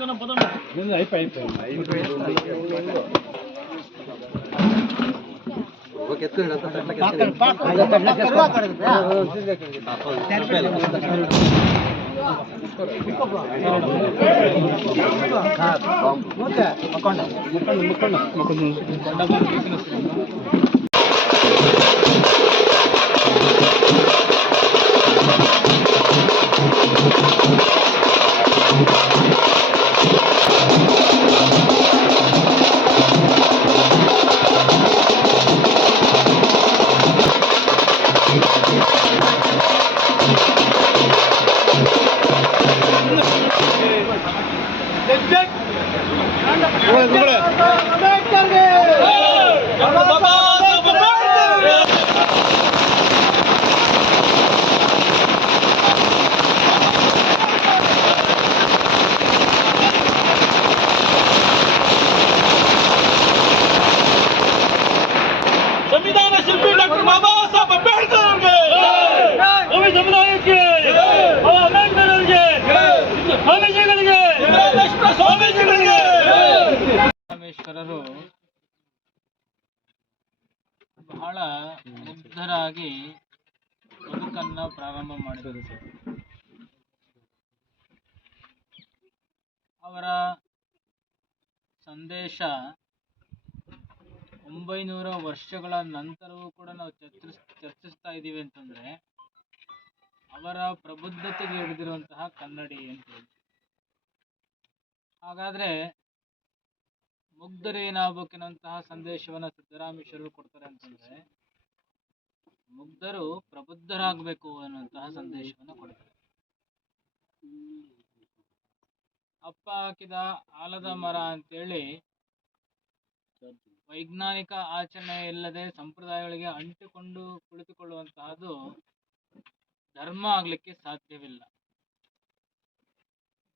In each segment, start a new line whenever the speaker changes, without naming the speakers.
పదన పదన నేను అయిపోయింది అయిపోయింది ఓకే ఎత్తుకోండి అంతా అట్లా అక్కడ పాప అట్లా కర్వా కరదు
పాప ముక్కండి ముక్కండి ముక్కండి ముక్కండి ಬದುಕನ್ನ ಪ್ರಾರಂಭ ಮಾಡಿದರು ಅವರ ಸಂದೇಶ ಒಂಬೈನೂರ ವರ್ಷಗಳ ನಂತರವೂ ಕೂಡ ನಾವು ಚರ್ಚಿಸ್, ಚರ್ಚಿಸ್ತಾ ಇದ್ದೀವಿ ಅಂತಂದ್ರೆ ಅವರ ಪ್ರಬುದ್ಧತೆಗೆ ಹಿಡಿದಿರುವಂತಹ ಕನ್ನಡಿ ಅಂತ ಹಾಗಾದ್ರೆ ಸಂದೇಶವನ್ನು ಏನಾಗಬೇಕೆನ್ನುವಂತಹ ಸಂದೇಶವನ್ನ ಸಿದ್ದರಾಮೇಶ್ವರರು ಕೊಡ್ತಾರೆ ಅಂತಂದ್ರೆ ಮುಗ್ಧರು ಪ್ರಬುದ್ಧರಾಗಬೇಕು ಅನ್ನುವಂತಹ ಸಂದೇಶವನ್ನು ಕೊಡ್ತಾರೆ. ಅಪ್ಪ ಹಾಕಿದ ಆಲದ ಮರ ಅಂತೇಳಿ ವೈಜ್ಞಾನಿಕ ಆಚರಣೆ ಇಲ್ಲದೆ ಸಂಪ್ರದಾಯಗಳಿಗೆ ಅಂಟಿಕೊಂಡು ಕುಳಿತುಕೊಳ್ಳುವಂತಹದ್ದು ಧರ್ಮ ಆಗ್ಲಿಕ್ಕೆ ಸಾಧ್ಯವಿಲ್ಲ.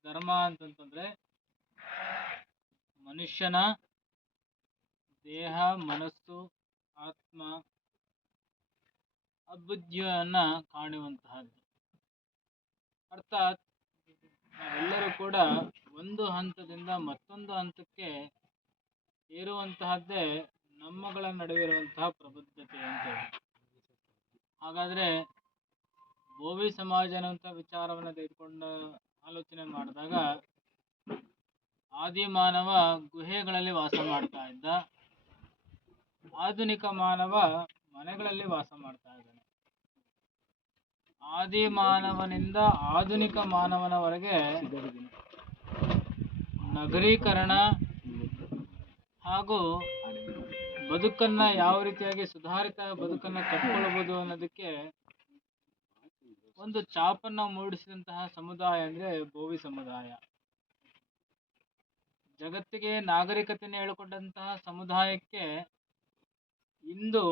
ಧರ್ಮ ಅಂತಂತಂದ್ರೆ ಮನುಷ್ಯನ ದೇಹ, ಮನಸ್ಸು, ಆತ್ಮ ಅಬುದ್ಧಿಯನ್ನ ಕಾಣುವಂತಹದ್ದು. ಅರ್ಥಾತ್ ನಾವೆಲ್ಲರೂ ಕೂಡ ಒಂದು ಹಂತದಿಂದ ಮತ್ತೊಂದು ಹಂತಕ್ಕೆ ಏರುವಂತಹದ್ದೇ ನಮ್ಮಗಳ ನಡುವಿರುವಂತಹ ಪ್ರಬುದ್ಧತೆ ಅಂತ ಹಾಗಾದ್ರೆ ಭೋವಿ ಸಮಾಜ ಅನ್ನುವಂಥ ವಿಚಾರವನ್ನು ತೆಗೆದುಕೊಂಡು ಆಲೋಚನೆ ಮಾಡಿದಾಗ ಆದಿ ಮಾನವ ಗುಹೆಗಳಲ್ಲಿ ವಾಸ ಮಾಡ್ತಾ ಇದ್ದ. ಆಧುನಿಕ ಮಾನವ ಮನೆಗಳಲ್ಲಿ ವಾಸ ಮಾಡ್ತಾ ಇದ್ದಾನೆ. ಆದಿ ಮಾನವನಿಂದ ಆಧುನಿಕ ಮಾನವನವರೆಗೆ ನಗರೀಕರಣ ಹಾಗೂ ಬದುಕನ್ನ ಯಾವ ರೀತಿಯಾಗಿ ಸುಧಾರಿತ ಬದುಕನ್ನ ಕಟ್ಕೊಳ್ಬೋದು ಅನ್ನೋದಕ್ಕೆ ಒಂದು ಚಾಪನ್ನ ಮೂಡಿಸಿದಂತಹ ಸಮುದಾಯ ಅಂದ್ರೆ ಭೋವಿ ಸಮುದಾಯ. ಜಗತ್ತಿಗೆ ನಾಗರಿಕತೆಯನ್ನು ಹೇಳಿಕೊಂಡಂತಹ ಸಮುದಾಯಕ್ಕೆ ಇಂದು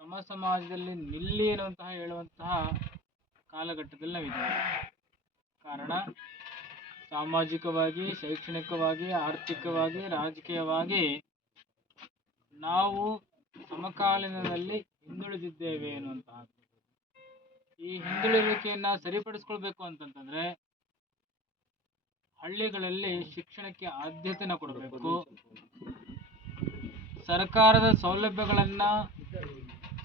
ಸಮ ಸಮಾಜದಲ್ಲಿ ನಿಲ್ಲಿ ಅನ್ನುವಂತಹ ಹೇಳುವಂತಹ ಕಾಲಘಟ್ಟದಲ್ಲಿ ನಾವಿದ್ದೀವಿ. ಕಾರಣ, ಸಾಮಾಜಿಕವಾಗಿ, ಶೈಕ್ಷಣಿಕವಾಗಿ, ಆರ್ಥಿಕವಾಗಿ, ರಾಜಕೀಯವಾಗಿ ನಾವು ಸಮಕಾಲೀನದಲ್ಲಿ ಹಿಂದುಳಿದಿದ್ದೇವೆ ಅನ್ನುವಂತಹ ಈ ಹಿಂದುಳಿವಿಕೆಯನ್ನ ಸರಿಪಡಿಸ್ಕೊಳ್ಬೇಕು ಅಂತಂತಂದ್ರೆ ಹಳ್ಳಿಗಳಲ್ಲಿ ಶಿಕ್ಷಣಕ್ಕೆ ಆದ್ಯತೆನ ಕೊಡಬೇಕು. ಸರ್ಕಾರದ ಸೌಲಭ್ಯಗಳನ್ನ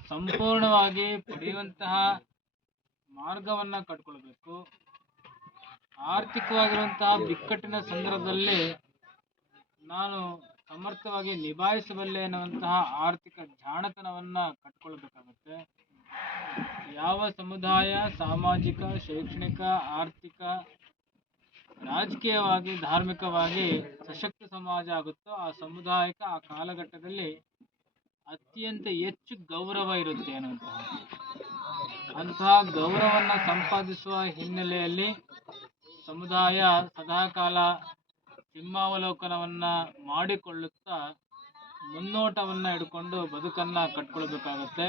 ಸಂಪೂರ್ಣವಾಗಿ ಪಡೆಯುವಂತಹ ಮಾರ್ಗವನ್ನ ಕಟ್ಕೊಳ್ಬೇಕು. ಆರ್ಥಿಕವಾಗಿರುವಂತಹ ಬಿಕ್ಕಟ್ಟಿನ ಸಂದರ್ಭದಲ್ಲಿ ನಾನು ಸಮರ್ಥವಾಗಿ ನಿಭಾಯಿಸಬಲ್ಲೆ ಎನ್ನುವಂತಹ ಆರ್ಥಿಕ ಜಾಣತನವನ್ನ ಕಟ್ಕೊಳ್ಬೇಕಾಗುತ್ತೆ. ಯಾವ ಸಮುದಾಯ, ಸಾಮಾಜಿಕ, ಶೈಕ್ಷಣಿಕ, ಆರ್ಥಿಕ, ರಾಜಕೀಯವಾಗಿ, ಧಾರ್ಮಿಕವಾಗಿ ಸಶಕ್ತ ಸಮಾಜ ಆಗುತ್ತೋ ಆ ಸಮುದಾಯಕ್ಕೆ ಆ ಕಾಲಘಟ್ಟದಲ್ಲಿ ಅತ್ಯಂತ ಹೆಚ್ಚು ಗೌರವ ಇರುತ್ತೆ ಅನ್ನುವಂತಹ ಅಂತಹ ಗೌರವವನ್ನು ಸಂಪಾದಿಸುವ ಹಿನ್ನೆಲೆಯಲ್ಲಿ ಸಮುದಾಯ ಸದಾಕಾಲ ಸಿಂಹಾವಲೋಕನವನ್ನು ಮಾಡಿಕೊಳ್ಳುತ್ತಾ ಮುನ್ನೋಟವನ್ನು ಹಿಡ್ಕೊಂಡು ಬದುಕನ್ನ ಕಟ್ಕೊಳ್ಬೇಕಾಗತ್ತೆ.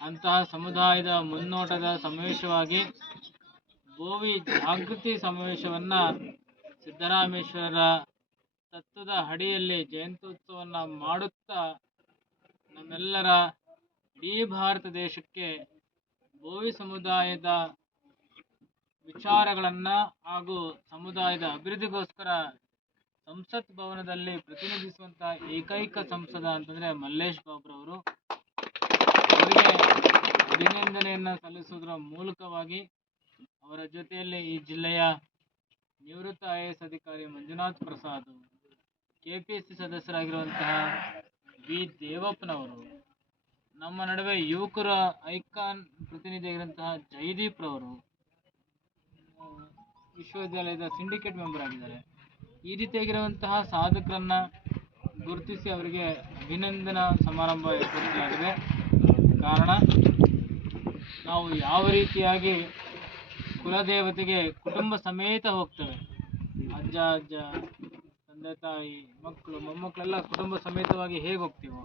ಅಂತಹ ಸಮುದಾಯದ ಮುನ್ನೋಟದ ಸಮಾವೇಶವಾಗಿ ಭೂವಿ ಜಾಗೃತಿ ಸಮಾವೇಶವನ್ನು ಸಿದ್ದರಾಮೇಶ್ವರ ತತ್ವದ ಅಡಿಯಲ್ಲಿ ಜಯಂತ್ಯುತ್ಸವವನ್ನು ಮಾಡುತ್ತಾ ನಮ್ಮೆಲ್ಲರ ಇಡೀ ಭಾರತ ದೇಶಕ್ಕೆ ಬೋವಿ ಸಮುದಾಯದ ವಿಚಾರಗಳನ್ನು ಹಾಗೂ ಸಮುದಾಯದ ಅಭಿವೃದ್ಧಿಗೋಸ್ಕರ ಸಂಸತ್ ಭವನದಲ್ಲಿ ಪ್ರತಿನಿಧಿಸುವಂಥ ಏಕೈಕ ಸಂಸದ ಅಂತಂದ್ರೆ ಮಲ್ಲೇಶ್ ಬಾಬ್ರವರು ಅವರಿಗೆ ಅಭಿನಂದನೆಯನ್ನ ಸಲ್ಲಿಸುವುದರ ಮೂಲಕವಾಗಿ ಅವರ ಜೊತೆಯಲ್ಲಿ ಈ ಜಿಲ್ಲೆಯ ನಿವೃತ್ತ ಐ ಎಸ್ ಅಧಿಕಾರಿ ಮಂಜುನಾಥ್ ಪ್ರಸಾದ್ ಕೆಪಿಎಸ್ಸಿ ಸದಸ್ಯರಾಗಿರುವಂತಹ ವಿ ದೇವಪ್ಪನವರು ನಮ್ಮ ನಡುವೆ ಯುವಕರ ಐಕಾನ್ ಪ್ರತಿನಿಧಿಯಾಗಿರುವಂತಹ ಜಯದೀಪ್ ರವರು ವಿಶ್ವವಿದ್ಯಾಲಯದ ಸಿಂಡಿಕೇಟ್ ಮೆಂಬರ್ ಆಗಿದ್ದಾರೆ. ಈ ರೀತಿಯಾಗಿರುವಂತಹ ಸಾಧಕರನ್ನ ಗುರುತಿಸಿ ಅವರಿಗೆ ಅಭಿನಂದನಾ ಸಮಾರಂಭ ಏರ್ಪಡಿಸಲಾಗಿದೆ. ಕಾರಣ, ನಾವು ಯಾವ ರೀತಿಯಾಗಿ ಕುಲದೇವತೆಗೆ ಕುಟುಂಬ ಸಮೇತ ಹೋಗ್ತೇವೆ. ಅಜ್ಜ ಅಜ್ಜ, ತಂದೆ, ತಾಯಿ, ಮಕ್ಕಳು, ಮೊಮ್ಮಕ್ಕಳೆಲ್ಲ ಕುಟುಂಬ ಸಮೇತವಾಗಿ ಹೇಗೆ ಹೋಗ್ತೀವೋ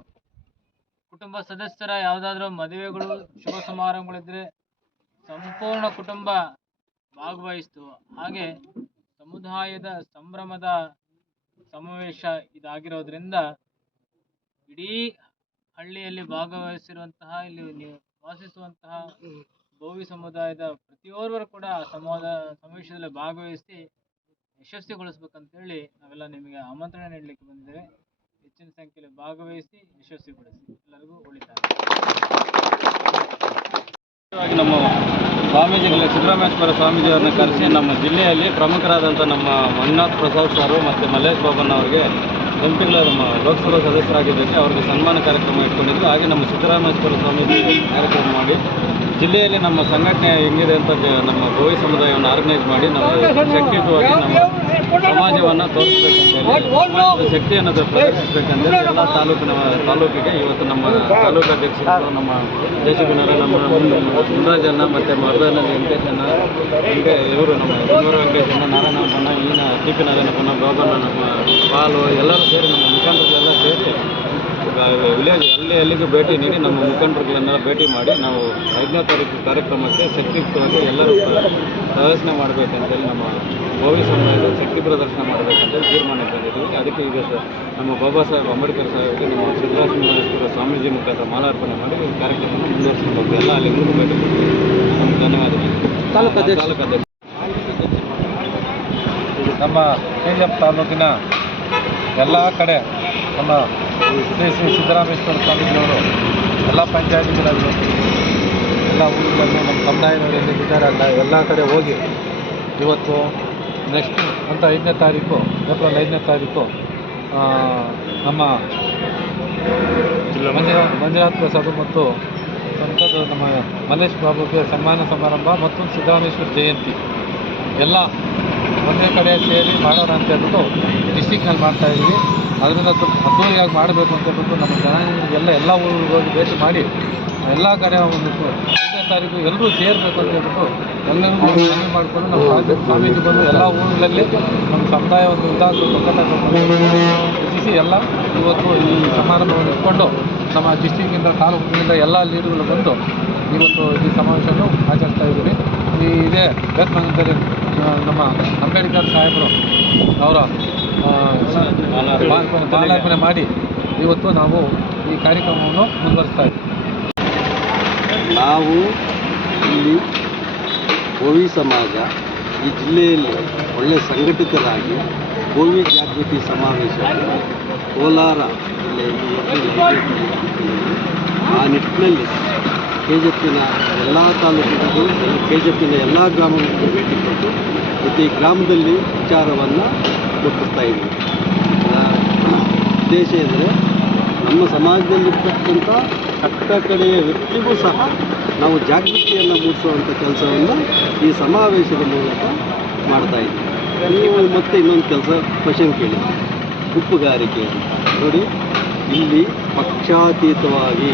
ಕುಟುಂಬ ಸದಸ್ಯರ ಯಾವುದಾದ್ರೂ ಮದುವೆಗಳು, ಶುಭ ಸಮಾರಂಭಗಳಿದ್ರೆ ಸಂಪೂರ್ಣ ಕುಟುಂಬ ಭಾಗವಹಿಸ್ತು. ಹಾಗೆ ಸಮುದಾಯದ ಸಂಭ್ರಮದ ಸಮಾವೇಶ ಇದಾಗಿರೋದ್ರಿಂದ ಇಡೀ ಹಳ್ಳಿಯಲ್ಲಿ ಭಾಗವಹಿಸಿರುವಂತಹ, ಇಲ್ಲಿ ನೀವು ವಾಸಿಸುವಂತಹ ಭೋವಿ ಸಮುದಾಯದ ಪ್ರತಿಯೊರ್ವರು ಕೂಡ ಸಮಾದ ಸಮಾವೇಶದಲ್ಲಿ ಭಾಗವಹಿಸಿ ಯಶಸ್ವಿಗೊಳಿಸ್ಬೇಕಂತೇಳಿ ನಾವೆಲ್ಲ ನಿಮಗೆ ಆಮಂತ್ರಣ ನೀಡಲಿಕ್ಕೆ ಬಂದಿದ್ದೇವೆ. ಹೆಚ್ಚಿನ ಸಂಖ್ಯೆಯಲ್ಲಿ ಭಾಗವಹಿಸಿ ಯಶಸ್ವಿಗೊಳಿಸಿ. ಎಲ್ಲರಿಗೂ
ಉಳಿತಾರೆ ನಮ್ಮ ಸ್ವಾಮೀಜಿಗಳ ಸಿದ್ದರಾಮೇಶ್ವರ ಸ್ವಾಮೀಜಿಯವರನ್ನ ಕರೆಸಿ ನಮ್ಮ ಜಿಲ್ಲೆಯಲ್ಲಿ ಪ್ರಮುಖರಾದಂಥ ನಮ್ಮ ಮಂಜುನಾಥ್ ಪ್ರಸಾದ್ ಸರು ಮತ್ತು ಮಲ್ಲೇಶ್ ಬಾಬನ್ ಅವರಿಗೆ ಎಂಪಿಗಳ ನಮ್ಮ ಲೋಕಸಭಾ ಸದಸ್ಯರಾಗಿದ್ದಕ್ಕೆ ಅವರಿಗೆ ಸನ್ಮಾನ ಕಾರ್ಯಕ್ರಮ ಇಟ್ಕೊಂಡಿದ್ದು ಹಾಗೆ ನಮ್ಮ ಸಿದ್ದರಾಮೇಶ್ವರ ಸ್ವಾಮೀಜಿ ಕಾರ್ಯಕ್ರಮ ಮಾಡಿ ಜಿಲ್ಲೆಯಲ್ಲಿ ನಮ್ಮ ಸಂಘಟನೆ ಹೆಂಗಿದೆ ಅಂತ ನಮ್ಮ ಗೋವಿ ಸಮುದಾಯವನ್ನು ಆರ್ಗನೈಸ್ ಮಾಡಿ ನಾವು ಶಕ್ತಿಯುತವಾಗಿ ನಮ್ಮ ಸಮಾಜವನ್ನು ತೋರಿಸ್ಬೇಕಂತೇಳಿ ಸಮಾಜದ ಶಕ್ತಿಯನ್ನು ಪ್ರದರ್ಶಿಸಬೇಕಂತೇಳಿ ಎಲ್ಲ ತಾಲೂಕಿನ ತಾಲೂಕಿಗೆ ಇವತ್ತು ನಮ್ಮ ತಾಲೂಕು ಅಧ್ಯಕ್ಷರು ನಮ್ಮ ದೇಶಗುಣರ ನಮ್ಮ ಮುನರಾಜಣ್ಣ ಮತ್ತು ಮರ್ದನ ವೆಂಕಟೇಶಣ್ಣ ಹೀಗೆ ಇವರು ನಮ್ಮ ಕುಮಾರ ವೆಂಕಟೇಶಣ್ಣ ಬಣ್ಣ ಈನ ಟಿ ಪಿ ಬಣ್ಣ ಬಾಬಣ್ಣ ನಮ್ಮ ಪಾಲು ಎಲ್ಲರೂ ಸೇರಿ ನಮ್ಮ ಮುಖಂಡರೆಲ್ಲ ಸೇರಿ ವಿಲೇಜ್ ಅಲ್ಲಿ ಅಲ್ಲಿಗೆ ಭೇಟಿ ನೀಡಿ ನಮ್ಮ ಮುಖಂಡರುಗಳನ್ನೆಲ್ಲ ಭೇಟಿ ಮಾಡಿ ನಾವು ಐದನೇ ತಾರೀಕು ಕಾರ್ಯಕ್ರಮಕ್ಕೆ ಶಕ್ತಿಯುಕ್ತವಾಗಿ ಎಲ್ಲರೂ ಪ್ರದರ್ಶನ ಮಾಡಬೇಕಂತೇಳಿ ನಮ್ಮ ಭವ್ಯ ಸಮುದಾಯದ ಶಕ್ತಿ ಪ್ರದರ್ಶನ ಮಾಡಬೇಕಂತೇಳಿ ತೀರ್ಮಾನ ತಂದಿದ್ದೀವಿ ಅದಕ್ಕೆ ಈಗ ನಮ್ಮ ಬಾಬಾ ಸಾಹೇಬ್ ಅಂಬೇಡ್ಕರ್ ಸಾಹೇಬ್ಗೆ ನಮ್ಮ ಸಿದ್ದರಾಮೇಶ್ವರ ಸ್ವಾಮೀಜಿ ಮುಖಾಂತರ ಮಾಲಾರ್ಪಣೆ ಮಾಡಿ ಈ ಕಾರ್ಯಕ್ರಮವನ್ನು ಮುಂದುವರಿಸಬೇಕು ಎಲ್ಲ ಅಲ್ಲಿಗೂ ಭೇಟಿ ಕೊಡ್ತೀವಿ. ನಮ್ಗೆ ಧನ್ಯವಾದಗಳು. ತಾಲೂಕು ಅಧ್ಯಕ್ಷ.
ನಮ್ಮ ಕೆ ಜಿ ಎಫ್ ತಾಲೂಕಿನ ಎಲ್ಲ ಕಡೆ ನಮ್ಮ ಶ್ರೀ ಶ್ರೀ ಸಿದ್ದರಾಮೇಶ್ವರ ಸ್ವಾಮೀಜಿಯವರು ಎಲ್ಲ ಪಂಚಾಯತಿಗಳಲ್ಲಿ ಎಲ್ಲ ಊರುಗಳಲ್ಲಿ ನಮ್ಮ ಸಮುದಾಯದವರು ಎಲ್ಲಿದ್ದಾರೆ ಅಲ್ಲ ಎಲ್ಲ ಕಡೆ ಹೋಗಿ ಇವತ್ತು ನೆಕ್ಸ್ಟ್ ಅಂತ ಐದನೇ ತಾರೀಕು ಏಪ್ರಿಲ್ ಐದನೇ ತಾರೀಕು ನಮ್ಮ ಮಂಜುನಾಥ್ ಮಂಜುನಾಥ್ ಪ್ರಸಾದ್ ಮತ್ತು ಸಂಸದ ನಮ್ಮ ಮಲ್ಲೇಶ್ ಬಾಬುಗೆ ಸನ್ಮಾನ ಸಮಾರಂಭ ಮತ್ತು ಸಿದ್ದರಾಮೇಶ್ವರ ಜಯಂತಿ. ಎಲ್ಲ ಒಂದೇ ಕಡೆ ಸೇರಿ ಮಾಡೋಣ ಅಂತ ಹೇಳ್ಬಿಟ್ಟು ಡಿಸ್ಟಿಕ್ನಲ್ಲಿ ಮಾಡ್ತಾ ಇದ್ವಿ ಅದರಿಂದ ಸ್ವಲ್ಪ ಅದ್ದೂರಿಯಾಗಿ ಮಾಡಬೇಕು ಅಂತ ಹೇಳ್ಬಿಟ್ಟು ನಮ್ಮ ಜನಗಳಿಗೆಲ್ಲ ಎಲ್ಲ ಊರಿಗೆ ಹೋಗಿ ಭೇಟಿ ಮಾಡಿ ಎಲ್ಲ ಕಡೆ ಒಂದು ಐದನೇ ತಾರೀಕು ಎಲ್ಲರೂ ಸೇರಬೇಕು ಅಂತ ಹೇಳ್ಬಿಟ್ಟು ಎಲ್ಲರಿಗೂ ಮನವಿ ಮಾಡಿಕೊಂಡು ನಮ್ಮ ಸ್ವಾಮಿ- ಸ್ವಾಮೀಜಿ ಬಂದು ಎಲ್ಲ ಊರುಗಳಲ್ಲಿ ನಮ್ಮ ಸಮುದಾಯ ಒಂದು ವಿಧಾನ ರಚಿಸಿ ಎಲ್ಲ ಇವತ್ತು ಈ ಸಮಾರಂಭವನ್ನು ಇಟ್ಕೊಂಡು ನಮ್ಮ ಡಿಸ್ಟಿಕ್ಕಿಂದ ತಾಲೂಕಿನಿಂದ ಎಲ್ಲ ಲೀಡರ್ಗಳು ಬಂದು ಇವತ್ತು ಈ ಸಮಾವೇಶವನ್ನು ಆಚರಿಸ್ತಾ ಇದ್ದೀವಿ. ಈ ಇದೇ ಆ, ನಮ್ಮ ಅಂಬೇಡ್ಕರ್ ಸಾಹೇಬರು ಅವರ ಮಾಲಾರ್ಪಣೆ ಮಾಡಿ ಇವತ್ತು ನಾವು ಈ ಕಾರ್ಯಕ್ರಮವನ್ನು ಮುಂದುವರಿಸ್ತಾ ಇದ್ದೀವಿ.
ನಾವು ಇಲ್ಲಿ ಕೋವಿ ಸಮಾಜ ಈ ಜಿಲ್ಲೆಯಲ್ಲಿ ಒಳ್ಳೆ ಸಂಘಟಿತರಾಗಿ ಕೋವಿ ಜಾಗೃತಿ ಸಮಾವೇಶ ಕೋಲಾರ ಜಿಲ್ಲೆಯಲ್ಲಿ ಆ ನಿಟ್ಟಿನಲ್ಲಿ ಕೆ ಜೆ ಪಿನ ಎಲ್ಲ ತಾಲೂಕುಗಳಿಗೂ ಕೆ ಜೆ ಪಿನ ಎಲ್ಲ ಗ್ರಾಮಗಳಿಗೂ ಭೇಟಿ ಕೊಟ್ಟು ಪ್ರತಿ ಗ್ರಾಮದಲ್ಲಿ ವಿಚಾರವನ್ನು ಮುಟ್ಟಿಸ್ತಾ ಇದ್ದೀವಿ. ಉದ್ದೇಶ ಎಂದರೆ ನಮ್ಮ ಸಮಾಜದಲ್ಲಿರ್ತಕ್ಕಂಥ ಕಟ್ಟ ಕಡೆಯ ವ್ಯಕ್ತಿಗೂ ಸಹ ನಾವು ಜಾಗೃತಿಯನ್ನು ಮೂಡಿಸುವಂಥ ಕೆಲಸವನ್ನು ಈ ಸಮಾವೇಶದ ಮೂಲಕ ಮಾಡ್ತಾ ಇದ್ದೀವಿ. ನೀವು ಮತ್ತೆ ಇನ್ನೊಂದು ಕೆಲಸ ಕ್ವಶನ್ ಕೇಳಿ. ಉಪ್ಪುಗಾರಿಕೆ ಅಂತ. ನೋಡಿ, ಇಲ್ಲಿ ಪಕ್ಷಾತೀತವಾಗಿ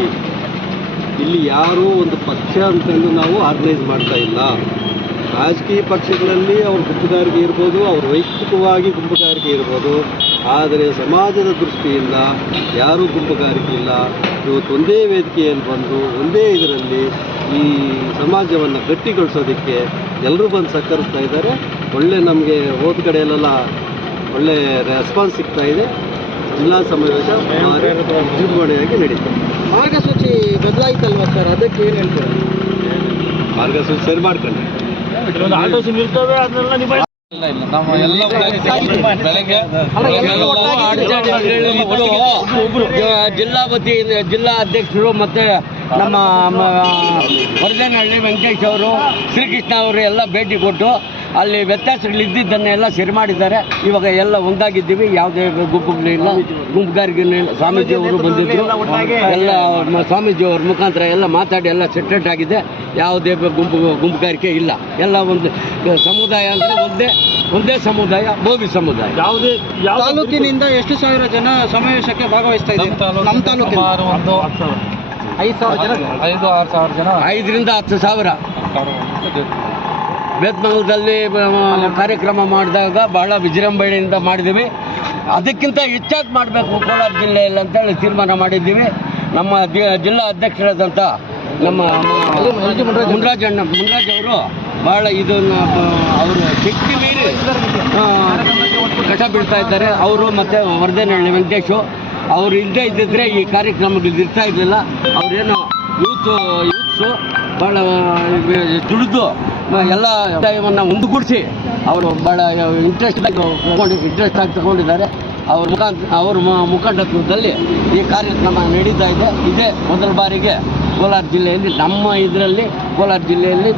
ಇಲ್ಲಿ ಯಾರೂ ಒಂದು ಪಕ್ಷ ಅಂತಂದು ನಾವು ಆರ್ಗನೈಸ್ ಮಾಡ್ತಾ ಇಲ್ಲ. ರಾಜಕೀಯ ಪಕ್ಷಗಳಲ್ಲಿ ಅವ್ರ ಗುಂಪುಗಾರಿಕೆ ಇರ್ಬೋದು, ಅವ್ರ ವೈಯಕ್ತಿಕವಾಗಿ ಗುಂಪುಗಾರಿಕೆ ಇರ್ಬೋದು. ಆದರೆ ಸಮಾಜದ ದೃಷ್ಟಿಯಿಂದ ಯಾರೂ ಗುಂಪುಗಾರಿಕೆ ಇಲ್ಲ. ಇವತ್ತು ಒಂದೇ ವೇದಿಕೆಯಲ್ಲಿ ಬಂದು, ಒಂದೇ ಇದರಲ್ಲಿ ಈ ಸಮಾಜವನ್ನು ಗಟ್ಟಿಗೊಳಿಸೋದಕ್ಕೆ ಎಲ್ಲರೂ ಬಂದು ಸಹಕರಿಸ್ತಾ ಇದ್ದಾರೆ. ಒಳ್ಳೆ ನಮಗೆ ಹೋದ ಕಡೆಯಲ್ಲೆಲ್ಲ ಒಳ್ಳೆ ರೆಸ್ಪಾನ್ಸ್ ಸಿಗ್ತಾ ಇದೆ. ಜಿಲ್ಲಾ ಸಮಾವೇಶ ಭಾರಿ ನಡೀತಾ ನಡೀತದೆ.
ಮಾರ್ಗಸೂಚಿ ಬದಲಾಯಿತಲ್ವಾ ಸರ್? ಅದಕ್ಕೆ ಏನು ಹೇಳ್ತೀರಾ?
ಮಾರ್ಗಸೂಚಿ ಸರಿ ಮಾಡ್ಕೊಂಡು.
ಆಟೋಸ್ ನಿಲ್ತವೆ ಅದನ್ನೆಲ್ಲ ನಿಭಾಯಿಸಿ
ಇಲ್ಲ ಇಲ್ಲ ನಮ್ಮ ಎಲ್ಲ ಬೆಳಗ್ಗೆ
ಜಿಲ್ಲಾ ವತಿ ಜಿಲ್ಲಾ ಅಧ್ಯಕ್ಷರು ಮತ್ತೆ ನಮ್ಮ ವರದೇನಹಳ್ಳಿ ವೆಂಕಟೇಶ್ ಅವರು ಶ್ರೀಕೃಷ್ಣ ಅವರು ಎಲ್ಲ ಭೇಟಿ ಕೊಟ್ಟು ಅಲ್ಲಿ ವ್ಯತ್ಯಾಸಗಳಿದ್ದದ್ದನ್ನೆಲ್ಲ ಸರಿ ಮಾಡಿದ್ದಾರೆ. ಇವಾಗ ಎಲ್ಲ ಒಂದಾಗಿದ್ದೀವಿ. ಯಾವುದೇ ಗುಂಪುಗಳಿಲ್ಲ ಗುಂಪುಗಾರಿಗೆ ಸ್ವಾಮೀಜಿ ಅವರು ಬಂದಿದ್ದರು ಎಲ್ಲ ಸ್ವಾಮೀಜಿ ಅವ್ರ ಮುಖಾಂತರ ಎಲ್ಲ ಮಾತಾಡಿ ಎಲ್ಲ ಸೆಟ್ರೇಟ್ ಆಗಿದೆ. ಯಾವುದೇ ಗುಂಪು ಗುಂಪುಗಾರಿಕೆ ಇಲ್ಲ. ಎಲ್ಲ ಒಂದು ಸಮುದಾಯ ಅಂದರೆ ಒಂದೇ ಒಂದೇ ಸಮುದಾಯ ಬೋವಿ ಸಮುದಾಯ.
ಯಾವುದೇ ಯಾವ
ತಾಲೂಕಿನಿಂದ ಎಷ್ಟು ಸಾವಿರ ಜನ ಸಮಾವೇಶಕ್ಕೆ ಭಾಗವಹಿಸ್ತಾ
ನಮ್ಮ ತಾಲೂಕಿನ ಸುಮಾರು ಒಂದು
ಐದು ಸಾವಿರ ಜನ?
ಐದು ಆರು ಸಾವಿರ ಜನ.
ಐದರಿಂದ ಹತ್ತು ಸಾವಿರ. ಬ- ಕಾರ್ಯಕ್ರಮ ಮಾಡಿದಾಗ ಬಹಳ ವಿಜೃಂಭಣೆಯಿಂದ ಮಾಡಿದ್ದೀವಿ. ಅದಕ್ಕಿಂತ ಹೆಚ್ಚಾಗಿ ಮಾಡಬೇಕು ಕೋಲಾರ ಜಿಲ್ಲೆಯಲ್ಲಿ ಅಂತೇಳಿ ತೀರ್ಮಾನ ಮಾಡಿದ್ದೀವಿ. ನಮ್ಮ ಜಿಲ್ಲಾ ಅಧ್ಯಕ್ಷರಾದಂಥ ನಮ್ಮ ಮುನ್ರಾಜಣ್ಣ ಮುನ್ರಾಜ್ ಅವರು ಭಾಳ ಇದನ್ನು ಅವರು ಶಕ್ತಿ ಮೀರಿ ಕಟ ಬೀಳ್ತಾ ಇದ್ದಾರೆ. ಅವರು ಮತ್ತು ವರ್ಧನಹಳ್ಳಿ ವೆಂಕಟೇಶು, ಅವರು ಇಲ್ಲದೇ ಇದ್ದಿದ್ರೆ ಈ ಕಾರ್ಯಕ್ರಮಗಳು ಇರ್ತಾ ಇರಲಿಲ್ಲ. ಅವರೇನು ಯೂತ್, ಯೂತ್ಸು ಭಾಳ ದುಡಿದು ಎಲ್ಲ ಟೈಮನ್ನು ಒಂದುಗೂಡಿಸಿ ಅವರು ಭಾಳ ಇಂಟ್ರೆಸ್ಟ್ ತಗೊಂಡು ಇಂಟ್ರೆಸ್ಟ್ ಆಗಿ ತಗೊಂಡಿದ್ದಾರೆ. ಅವ್ರ ಮುಖಾಂತರ ಅವ್ರ ಮುಖಂಡತ್ವದಲ್ಲಿ ಈ ಕಾರ್ಯಕ್ರಮ ನಡೀತಾ ಇದೆ. ಇದೇ ಮೊದಲ ಬಾರಿಗೆ ಕೋಲಾರ ಜಿಲ್ಲೆಯಲ್ಲಿ, ನಮ್ಮ ಇದರಲ್ಲಿ, ಕೋಲಾರ ಜಿಲ್ಲೆಯಲ್ಲಿ